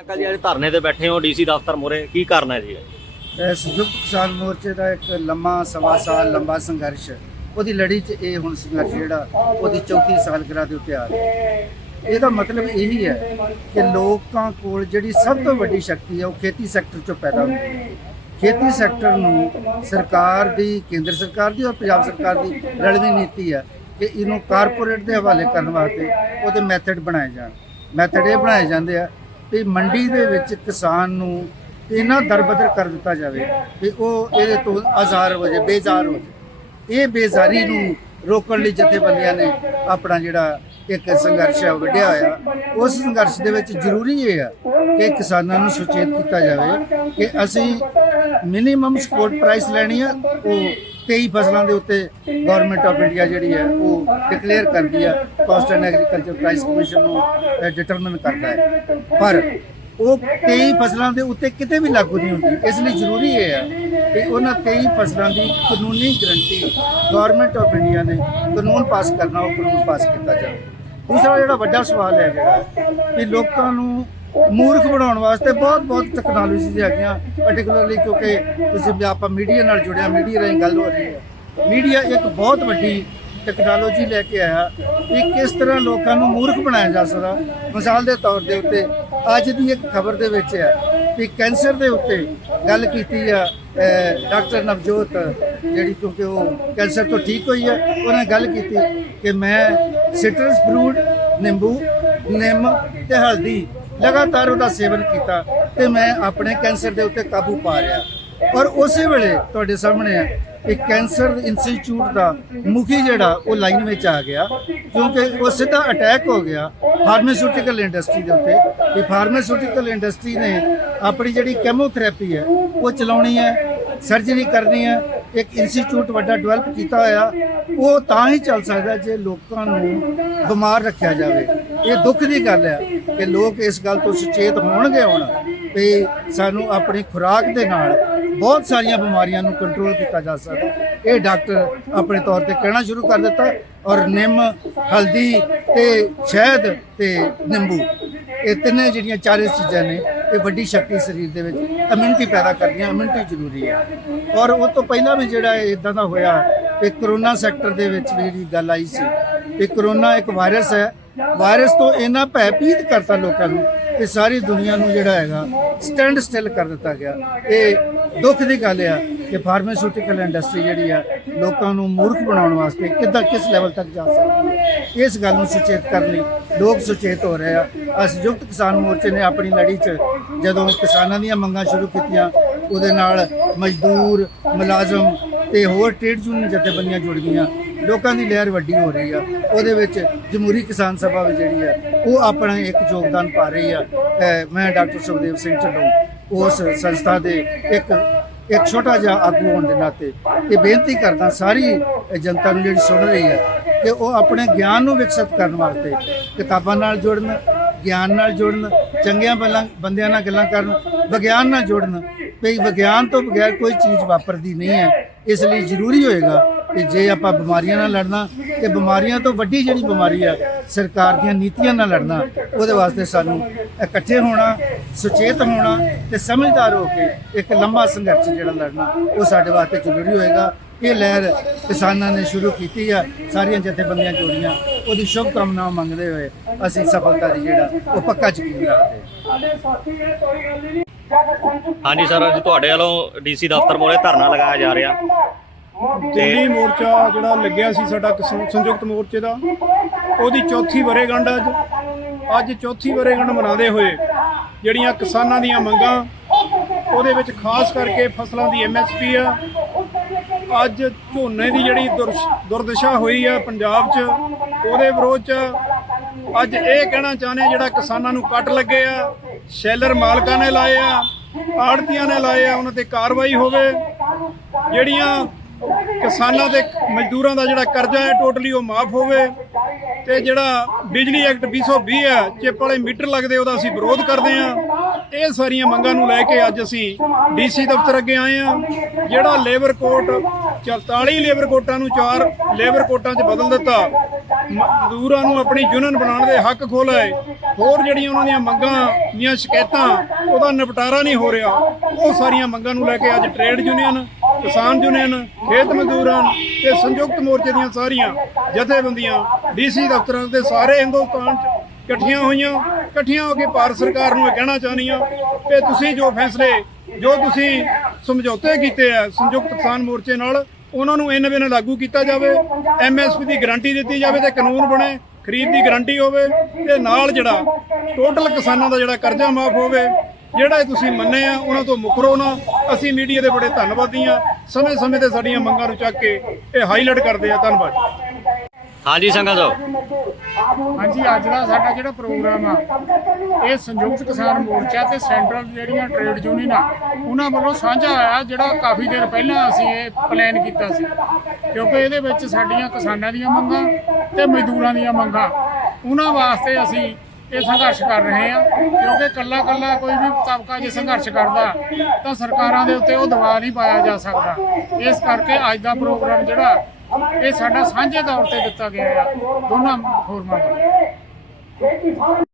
Uncle ਜੀ ਅੱਜ ਧਰਨੇ ਤੇ ਬੈਠੇ ਹੋ, ਡੀਸੀ ਦਫ਼ਤਰ ਮੋਰੇ, ਕੀ ਕਰਨਾ ਹੈ ਜੀ? ਇਹ ਸੰਯੁਕਤ ਕਿਸਾਨ ਮੋਰਚੇ ਦਾ ਇੱਕ ਲੰਮਾ, ਸਵਾ ਸਾਲ ਲੰਬਾ ਸੰਘਰਸ਼ ਉਹਦੀ ਲੜੀ 'ਚ ਇਹ ਹੁਣ ਸੰਘਰਸ਼ ਜਿਹੜਾ, ਉਹਦੀ ਚੌਥੀ ਸਾਲਗਿਰਾ ਦੇ ਉੱਤੇ ਆ ਰਿਹਾ ਇਹਦਾ ਮਤਲਬ ਇਹੀ ਹੈ ਕਿ ਲੋਕਾਂ ਕੋਲ ਜਿਹੜੀ ਸਭ ਤੋਂ ਵੱਡੀ ਸ਼ਕਤੀ ਹੈ, ਉਹ ਖੇਤੀ ਸੈਕਟਰ 'ਚੋਂ ਪੈਦਾ ਹੁੰਦੀ ਹੈ। ਖੇਤੀ ਸੈਕਟਰ ਨੂੰ ਸਰਕਾਰ ਦੀ, ਕੇਂਦਰ ਸਰਕਾਰ ਦੀ ਔਰ ਪੰਜਾਬ ਸਰਕਾਰ ਦੀ ਰਲਵੀਂ ਨੀਤੀ ਹੈ ਕਿ ਇਹਨੂੰ ਕਾਰਪੋਰੇਟ ਦੇ ਹਵਾਲੇ ਕਰਨ ਵਾਸਤੇ ਉਹਦੇ ਮੈਥਡ ਬਣਾਏ ਜਾਣ। ਮੈਥਡ ਇਹ ਬਣਾਏ ਜਾਂਦੇ ਆ ਵੀ ਮੰਡੀ ਦੇ ਵਿੱਚ ਕਿਸਾਨ ਨੂੰ ਇੰਨਾ ਦਰਬਦਰ ਕਰ ਦਿੱਤਾ ਜਾਵੇ ਵੀ ਉਹ ਇਹਦੇ ਤੋਂ ਆਜ਼ਾਰ ਹੋ ਜਾਵੇ ਬੇਜ਼ਾਰ ਹੋ ਜਾਵੇ ਇਹ ਬੇਜ਼ਾਰੀ ਨੂੰ ਰੋਕਣ ਲਈ ਜਥੇਬੰਦੀਆਂ ਨੇ ਆਪਣਾ ਜਿਹੜਾ ਇੱਕ ਸੰਘਰਸ਼ ਹੈ ਉਹ ਵਿੱਢਿਆ ਹੋਇਆ। ਉਸ ਸੰਘਰਸ਼ ਦੇ ਵਿੱਚ ਜ਼ਰੂਰੀ ਇਹ ਹੈ ਕਿ ਕਿਸਾਨਾਂ ਨੂੰ ਸੁਚੇਤ ਕੀਤਾ ਜਾਵੇ ਕਿ ਅਸੀਂ ਮਿਨੀਮਮ ਸਪੋਰਟ ਪ੍ਰਾਈਸ ਲੈਣੀ ਹੈ ਉਹ 23 ਫਸਲਾਂ ਦੇ ਉੱਤੇ ਗਵਰਨਮੈਂਟ ਆਫ ਇੰਡੀਆ ਜਿਹੜੀ ਹੈ, ਉਹ ਡਿਕਲੇਅਰ ਕਰਦੀ ਹੈ cost and agriculture price commission ਨੂੰ ਡਿਟਰਮਿਨ ਕਰਦਾ ਹੈ। ਪਰ ਉਹ 23 ਫਸਲਾਂ ਦੇ ਉੱਤੇ ਕਿਤੇ ਵੀ ਲਾਗੂ ਨਹੀਂ ਹੁੰਦੀ। ਇਸ ਲਈ ਜ਼ਰੂਰੀ ਇਹ ਹੈ ਕਿ ਉਹਨਾਂ 23 ਫਸਲਾਂ ਦੀ ਕਾਨੂੰਨੀ ਗਰੰਟੀ ਗਵਰਨਮੈਂਟ ਆਫ ਇੰਡੀਆ ਨੇ ਕਾਨੂੰਨ ਪਾਸ ਕਰਨਾ, ਉਹ ਕਾਨੂੰਨ ਪਾਸ ਕੀਤਾ ਜਾਵੇ। ਦੂਸਰਾ ਜਿਹੜਾ ਵੱਡਾ ਸਵਾਲ ਹੈ ਜਿਹੜਾ ਕਿ ਲੋਕਾਂ ਨੂੰ ਮੂਰਖ ਬਣਾਉਣ ਵਾਸਤੇ ਬਹੁਤ ਬਹੁਤ ਟੈਕਨੋਲੋਜੀ ਹੈਗੀਆਂ ਪਾਰਟਿਕੂਲਰਲੀ ਕਿਉਂਕਿ ਤੁਸੀਂ ਆਪਾਂ ਮੀਡੀਆ ਨਾਲ ਜੁੜਿਆ ਮੀਡੀਆ ਰਾਹੀਂ ਗੱਲ ਹੋ ਰਹੀ ਹੈ। ਮੀਡੀਆ ਇੱਕ ਬਹੁਤ ਵੱਡੀ ਟੈਕਨੋਲੋਜੀ ਲੈ ਕੇ ਆਇਆ ਵੀ ਕਿਸ ਤਰ੍ਹਾਂ ਲੋਕਾਂ ਨੂੰ ਮੂਰਖ ਬਣਾਇਆ ਜਾ ਸਕਦਾ। ਮਿਸਾਲ ਦੇ ਤੌਰ ਦੇ ਉੱਤੇ ਅੱਜ ਦੀ ਇੱਕ ਖਬਰ ਦੇ ਵਿੱਚ ਹੈ ਕਿ ਕੈਂਸਰ ਦੇ ਉੱਤੇ ਗੱਲ ਕੀਤੀ ਆ ਡਾਕਟਰ ਨਵਜੋਤ, ਜਿਹੜੀ ਕਿਉਂਕਿ ਉਹ ਕੈਂਸਰ ਤੋਂ ਠੀਕ ਹੋਈ ਹੈ ਉਹਨੇ ਗੱਲ ਕੀਤੀ ਕਿ ਮੈਂ ਸਿਟਰਸ, ਫਰੂਟ, ਨਿੰਬੂ, ਨਿੰਮ ਤੇ ਹਲਦੀ ਲਗਾਤਾਰ ਉਹਦਾ ਸੇਵਨ ਕੀਤਾ ਤੇ ਮੈਂ ਆਪਣੇ ਕੈਂਸਰ ਦੇ ਉੱਤੇ ਕਾਬੂ ਪਾ ਰਿਹਾ। ਔਰ ਉਸੇ ਵੇਲੇ ਤੁਹਾਡੇ ਸਾਹਮਣੇ ਹੈ ਇੱਕ ਕੈਂਸਰ ਇੰਸਟੀਚਿਊਟ ਦਾ ਮੁਖੀ ਜਿਹੜਾ, ਉਹ ਲਾਈਨ ਵਿੱਚ ਆ ਗਿਆ, ਕਿਉਂਕਿ ਉਹ ਸਿੱਧਾ ਅਟੈਕ ਹੋ ਗਿਆ ਫਾਰਮਾਸਿਊਟੀਕਲ ਇੰਡਸਟਰੀ ਦੇ ਉੱਤੇ। ਕਿ ਫਾਰਮਾਸਿਊਟੀਕਲ ਇੰਡਸਟਰੀ ਨੇ ਆਪਣੀ ਜਿਹੜੀ ਕੈਮੋਥੈਰੇਪੀ ਹੈ, ਉਹ ਚਲਾਉਣੀ ਹੈ ਸਰਜਰੀ ਕਰਨੀ ਹੈ, ਇੱਕ ਇੰਸਟੀਚਿਊਟ ਵੱਡਾ ਡਿਵੈਲਪ ਕੀਤਾ ਹੋਇਆ, ਉਹ ਤਾਂ ਹੀ ਚੱਲ ਸਕਦਾ ਜੇ ਲੋਕਾਂ ਨੂੰ ਬਿਮਾਰ ਰੱਖਿਆ ਜਾਵੇ। ਇਹ ਦੁੱਖ ਦੀ ਗੱਲ ਹੈ ਕਿ ਲੋਕ ਇਸ ਗੱਲ ਤੋਂ ਸੁਚੇਤ ਹੋਣਗੇ ਹੁਣ, ਵੀ ਸਾਨੂੰ ਆਪਣੀ ਖੁਰਾਕ ਦੇ ਨਾਲ ਬਹੁਤ ਸਾਰੀਆਂ ਬਿਮਾਰੀਆਂ ਨੂੰ ਕੰਟਰੋਲ ਕੀਤਾ ਜਾ ਸਕਦਾ ਇਹ ਡਾਕਟਰ ਆਪਣੇ ਤੌਰ ਤੇ ਕਹਿਣਾ ਸ਼ੁਰੂ ਕਰ ਦਿੱਤਾ ਔਰ ਨਿੰਮ, ਹਲਦੀ ਤੇ ਸ਼ਹਿਦ ਤੇ ਨਿੰਬੂ, ਇਹ ਤਿੰਨੇ ਜਿਹੜੀਆਂ ਚਾਰੇ ਚੀਜ਼ਾਂ ਨੇ, ਇਹ ਵੱਡੀ ਸ਼ਕਤੀ ਸਰੀਰ ਦੇ ਵਿੱਚ ਇਮਿਊਨਿਟੀ ਪੈਦਾ ਕਰਦੀਆਂ ਇਮਿਊਨਿਟੀ ਜ਼ਰੂਰੀ ਹੈ। ਔਰ ਉਹ ਤੋਂ ਪਹਿਲਾਂ ਵੀ ਜਿਹੜਾ ਇਦਾਂ ਦਾ ਹੋਇਆ, ਇਹ ਕਰੋਨਾ ਸੈਕਟਰ ਦੇ ਵਿੱਚ ਵੀ ਜਿਹੜੀ ਗੱਲ ਆਈ ਸੀ, ਇਹ ਕਰੋਨਾ ਇੱਕ ਵਾਇਰਸ ਹੈ। ਵਾਇਰਸ ਤੋਂ ਇੰਨਾ ਭੈਭੀਤ ਕਰਤਾ ਲੋਕਾਂ ਨੂੰ ਕਿ ਸਾਰੀ ਦੁਨੀਆ ਨੂੰ ਜਿਹੜਾ ਹੈਗਾ ਸਟੈਂਡ ਸਟਿਲ ਕਰ ਦਿੱਤਾ ਗਿਆ। ਇਹ ਦੁੱਖ ਦੀ ਗੱਲ ਆ ਕਿ ਫਾਰਮਾਸਿਊਟੀਕਲ ਇੰਡਸਟਰੀ ਜਿਹੜੀ ਆ ਲੋਕਾਂ ਨੂੰ ਮੂਰਖ ਬਣਾਉਣ ਵਾਸਤੇ ਕਿੱਦਾਂ ਕਿਸ ਲੈਵਲ ਤੱਕ ਜਾ ਸਕਦੀ ਹੈ। ਇਸ ਗੱਲ ਨੂੰ ਸੁਚੇਤ ਕਰਨ ਲਈ ਲੋਕ ਸੁਚੇਤ ਹੋ ਰਹੇ ਆ। ਅਸ ਸੰਯੁਕਤ ਕਿਸਾਨ ਮੋਰਚੇ ਨੇ ਆਪਣੀ ਲੜੀ 'ਚ ਜਦੋਂ ਕਿਸਾਨਾਂ ਦੀਆਂ ਮੰਗਾਂ ਸ਼ੁਰੂ ਕੀਤੀਆਂ, ਉਹਦੇ ਨਾਲ ਮਜ਼ਦੂਰ, ਮੁਲਾਜ਼ਮ ਤੇ ਹੋਰ ਟ੍ਰੇਡ ਯੂਨੀਅਨ ਜਥੇਬੰਦੀਆਂ ਜੁੜ ਗਈਆਂ। ਲੋਕਾਂ ਦੀ ਲਹਿਰ ਵੱਡੀ ਹੋ ਰਹੀ ਆ। ਉਹਦੇ ਵਿੱਚ ਜਮਹੂਰੀ ਕਿਸਾਨ ਸਭਾ ਵੀ ਜਿਹੜੀ ਆ, ਉਹ ਆਪਣਾ ਇੱਕ ਯੋਗਦਾਨ ਪਾ ਰਹੀ ਆ। ਮੈਂ ਡਾਕਟਰ ਸੁਖਦੇਵ ਸਿੰਘ ਢੱਲੋਂ ਉਸ ਸੰਸਥਾ ਦੇ ਇੱਕ ਇੱਕ ਛੋਟਾ ਜਿਹਾ ਆਗੂ ਹੋਣ ਦੇ ਨਾਤੇ ਇਹ ਬੇਨਤੀ ਕਰਦਾ ਸਾਰੀ ਜਨਤਾ ਨੂੰ ਜਿਹੜੀ ਸੁਣ ਰਹੀ ਹੈ ਕਿ ਉਹ ਆਪਣੇ ਗਿਆਨ ਨੂੰ ਵਿਕਸਿਤ ਕਰਨ ਵਾਸਤੇ ਕਿਤਾਬਾਂ ਨਾਲ ਜੁੜਨ, ਗਿਆਨ ਨਾਲ ਜੁੜਨ, ਚੰਗਿਆਂ ਬੱਲਾਂ, ਬੰਦਿਆਂ ਨਾਲ ਗੱਲਾਂ ਕਰਨ, ਵਿਗਿਆਨ ਨਾਲ ਜੁੜਨ। ਵੀ ਵਿਗਿਆਨ ਤੋਂ ਬਗੈਰ ਕੋਈ ਚੀਜ਼ ਵਾਪਰਦੀ ਨਹੀਂ ਹੈ। ਇਸ ਲਈ ਜ਼ਰੂਰੀ ਹੋਏਗਾ ਕਿ ਜੇ ਆਪਾਂ ਬਿਮਾਰੀਆਂ ਨਾਲ ਲੜਨਾ, ਤੇ ਬਿਮਾਰੀਆਂ ਤੋਂ ਵੱਡੀ ਜਿਹੜੀ ਬਿਮਾਰੀ ਆ, ਸਰਕਾਰ ਦੀਆਂ ਨੀਤੀਆਂ ਨਾਲ ਲੜਨਾ, ਉਹਦੇ ਵਾਸਤੇ ਸਾਨੂੰ ਇਕੱਠੇ ਹੋਣਾ, ਸੁਚੇਤ ਹੋਣਾ ਤੇ ਸਮਝਦਾਰ ਹੋ ਕੇ ਇੱਕ ਲੰਬਾ ਸੰਘਰਸ਼ ਜਿਹੜਾ ਲੜਨਾ, ਉਹ ਸਾਡੇ ਵਾਸਤੇ ਜ਼ਰੂਰੀ ਹੋਏਗਾ। ਇਹ ਲਹਿਰ ਕਿਸਾਨਾਂ ਨੇ ਸ਼ੁਰੂ ਕੀਤੀ ਆ, ਸਾਰੀਆਂ ਜਥੇਬੰਦੀਆਂ ਜੋੜੀਆਂ, ਉਹਦੀ ਸ਼ੁਭ ਕਾਮਨਾਵਾਂ ਮੰਗਦੇ ਹੋਏ ਅਸੀਂ ਸਫਲਤਾ ਦੀ ਜਿਹੜਾ, ਉਹ ਪੱਕਾ ਯਕੀਨ ਰੱਖਦੇ ਹਾਂ। ਹਾਂਜੀ ਸਰ, ਅੱਜ ਤੁਹਾਡੇ ਵੱਲੋਂ ਡੀਸੀ ਦਫ਼ਤਰ ਮੋਰੇ ਧਰਨਾ ਲਗਾਇਆ ਜਾ ਰਿਹਾ। ਦਿੱਲੀ ਮੋਰਚਾ ਜਿਹੜਾ ਲੱਗਿਆ ਸੀ ਸਾਡਾ ਕਿਸਾਨ ਸੰਯੁਕਤ ਮੋਰਚੇ ਦਾ, ਉਹਦੀ ਚੌਥੀ ਵਰੇਗੰਢ ਅੱਜ ਅੱਜ ਚੌਥੀ ਵਰੇਗੰਢ ਮਨਾਉਂਦੇ ਹੋਏ ਜਿਹੜੀਆਂ ਕਿਸਾਨਾਂ ਦੀਆਂ ਮੰਗਾਂ, ਉਹਦੇ ਵਿੱਚ ਖਾਸ ਕਰਕੇ ਫਸਲਾਂ ਦੀ ਐਮਐਸਪੀ ਆ, ਅੱਜ ਝੋਨੇ ਦੀ ਜਿਹੜੀ ਦੁਰਸ਼- ਦੁਰਦਸ਼ਾ ਹੋਈ ਆ ਪੰਜਾਬ 'ਚ, ਉਹਦੇ ਵਿਰੋਧ 'ਚ ਅੱਜ ਇਹ ਕਹਿਣਾ ਚਾਹੁੰਦੇ ਆ ਜਿਹੜਾ ਕਿਸਾਨਾਂ ਨੂੰ ਕੱਟ ਲੱਗੇ ਆ, ਸ਼ੈਲਰ ਮਾਲਕਾਂ ਨੇ ਲਾਏ ਆ, ਆੜਤੀਆਂ ਨੇ ਲਾਏ ਆ, ਉਹਨਾਂ ਤੇ ਕਾਰਵਾਈ ਹੋਵੇ। ਜਿਹੜੀਆਂ ਕਿਸਾਨਾਂ ਦੇ ਮਜ਼ਦੂਰਾਂ ਦਾ ਜਿਹੜਾ ਕਰਜ਼ਾ ਹੈ ਟੋਟਲੀ ਉਹ ਮਾਫ ਹੋਵੇ ਤੇ ਜਿਹੜਾ ਬਿਜਲੀ ਐਕਟ 220 ਹੈ, ਚਿੱਪ ਵਾਲੇ ਮੀਟਰ ਲੱਗਦੇ ਉਹਦਾ ਅਸੀਂ ਵਿਰੋਧ ਕਰਦੇ ਹਾਂ। ਇਹ ਸਾਰੀਆਂ ਮੰਗਾਂ ਨੂੰ ਲੈ ਕੇ ਅੱਜ ਅਸੀਂ ਡੀਸੀ ਦਫ਼ਤਰ ਅੱਗੇ ਆਏ ਆ ਜਿਹੜਾ ਲੇਬਰ ਕੋਟ 44 ਲੇਬਰ ਕੋਟਾਂ ਨੂੰ ਚਾਰ ਲੇਬਰ ਕੋਟਾਂ 'ਚ ਬਦਲ ਦਿੱਤਾ ਮਜ਼ਦੂਰਾਂ ਨੂੰ ਆਪਣੀ ਯੂਨੀਅਨ ਬਣਾਉਣ ਦੇ ਹੱਕ ਖੋਲ੍ਹ ਹੈ। ਹੋਰ ਜਿਹੜੀਆਂ ਉਹਨਾਂ ਦੀਆਂ ਮੰਗਾਂ, ਦੀਆਂ ਸ਼ਿਕਾਇਤਾਂ, ਉਹਦਾ ਨਿਪਟਾਰਾ ਨਹੀਂ ਹੋ ਰਿਹਾ। ਉਹ ਸਾਰੀਆਂ ਮੰਗਾਂ ਨੂੰ ਲੈ ਕੇ ਅੱਜ ਟ੍ਰੇਡ ਯੂਨੀਅਨ, ਕਿਸਾਨ ਯੂਨੀਅਨ, ਖੇਤ ਮਜ਼ਦੂਰਾਂ ਤੇ ਸੰਯੁਕਤ ਮੋਰਚੇ ਦੀਆਂ ਸਾਰੀਆਂ ਜਥੇਬੰਦੀਆਂ, ਡੀਸੀ ਦਫ਼ਤਰਾਂ ਦੇ ਸਾਰੇ ਹਿੰਦੁਸਤਾਨ 'ਚ ਇਕੱਠੀਆਂ ਹੋਈਆਂ। ਇਕੱਠੀਆਂ ਹੋ ਕੇ ਭਾਰਤ ਸਰਕਾਰ ਨੂੰ ਇਹ ਕਹਿਣਾ ਚਾਹੁੰਦੀਆਂ ਕਿ ਤੁਸੀਂ ਜੋ ਫੈਸਲੇ, ਜੋ ਤੁਸੀਂ ਸਮਝੌਤੇ ਕੀਤੇ ਆ ਸੰਯੁਕਤ ਕਿਸਾਨ ਮੋਰਚੇ ਨਾਲ ਉਹਨਾਂ ਨੂੰ ਇਹਨਾਂ ਬਿਨਾਂ ਲਾਗੂ ਕੀਤਾ ਜਾਵੇ ਐਮਐਸਪੀ ਦੀ ਗਾਰੰਟੀ ਦਿੱਤੀ ਜਾਵੇ ਤੇ ਕਾਨੂੰਨ ਬਣੇ, ਖਰੀਦ ਦੀ ਗਾਰੰਟੀ ਹੋਵੇ ਤੇ ਨਾਲ ਜਿਹੜਾ ਟੋਟਲ ਕਿਸਾਨਾਂ ਦਾ ਜਿਹੜਾ ਕਰਜ਼ਾ ਮਾਫ ਹੋਵੇ, ਜਿਹੜਾ ਤੁਸੀਂ ਮੰਨੇ ਆ, ਉਹਨਾਂ ਤੋਂ ਮੁਕਰੋ ਨਾ, ਅਸੀਂ ਮੀਡੀਆ ਦੇ ਬੜੇ ਧੰਨਵਾਦੀ ਆ। ਸਮੇਂ-ਸਮੇਂ ਤੇ ਸਾਡੀਆਂ ਮੰਗਾਂ ਨੂੰ ਚੱਕ ਕੇ ਇਹ ਹਾਈਲਾਈਟ ਕਰਦੇ ਆ। ਧੰਨਵਾਦ। ਹਾਂਜੀ, ਸੰਗਤ ਸਾਹਿਬ ਹਾਂਜੀ, ਅੱਜ ਦਾ ਸਾਡਾ ਜਿਹੜਾ ਪ੍ਰੋਗਰਾਮ ਆ, ਇਹ ਸੰਯੁਕਤ ਕਿਸਾਨ ਮੋਰਚਾ ਤੇ ਸੈਂਟਰਲ ਜਿਹੜੀਆਂ ਟ੍ਰੇਡ ਯੂਨੀਅਨ ਆ, ਉਹਨਾਂ ਵੱਲੋਂ ਸਾਂਝਾ ਆਇਆ, ਜਿਹੜਾ ਕਾਫੀ ਦਿਨ ਪਹਿਲਾਂ ਅਸੀਂ ਇਹ ਪਲਾਨ ਕੀਤਾ ਸੀ। ਕਿਉਂਕਿ ਇਹਦੇ ਵਿੱਚ ਸਾਡੀਆਂ ਕਿਸਾਨਾਂ ਦੀਆਂ ਮੰਗਾਂ ਤੇ ਮਜ਼ਦੂਰਾਂ ਦੀਆਂ ਮੰਗਾਂ, ਉਹਨਾਂ ਵਾਸਤੇ ਅਸੀਂ ਇਹ ਸੰਘਰਸ਼ ਕਰ ਰਹੇ ਹਾਂ। ਕਿਉਂਕਿ ਕੱਲਾ ਕੱਲਾ ਕੋਈ ਵੀ ਤਬਕਾ ਜੇ ਸੰਘਰਸ਼ ਕਰਦਾ, ਤਾਂ ਸਰਕਾਰਾਂ ਦੇ ਉੱਤੇ ਉਹ ਦਬਾਅ ਨਹੀਂ ਪਾਇਆ ਜਾ ਸਕਦਾ। ਇਸ ਕਰਕੇ ਅੱਜ ਦਾ ਪ੍ਰੋਗਰਾਮ ਜਿਹੜਾ ਇਹ ਸਾਡਾ ਸਾਂਝੇ ਤੌਰ ਤੇ ਦਿੱਤਾ ਗਿਆ ਆ। ਦੋਨਾਂ ਫੋਰਮਾਂ ਨੂੰ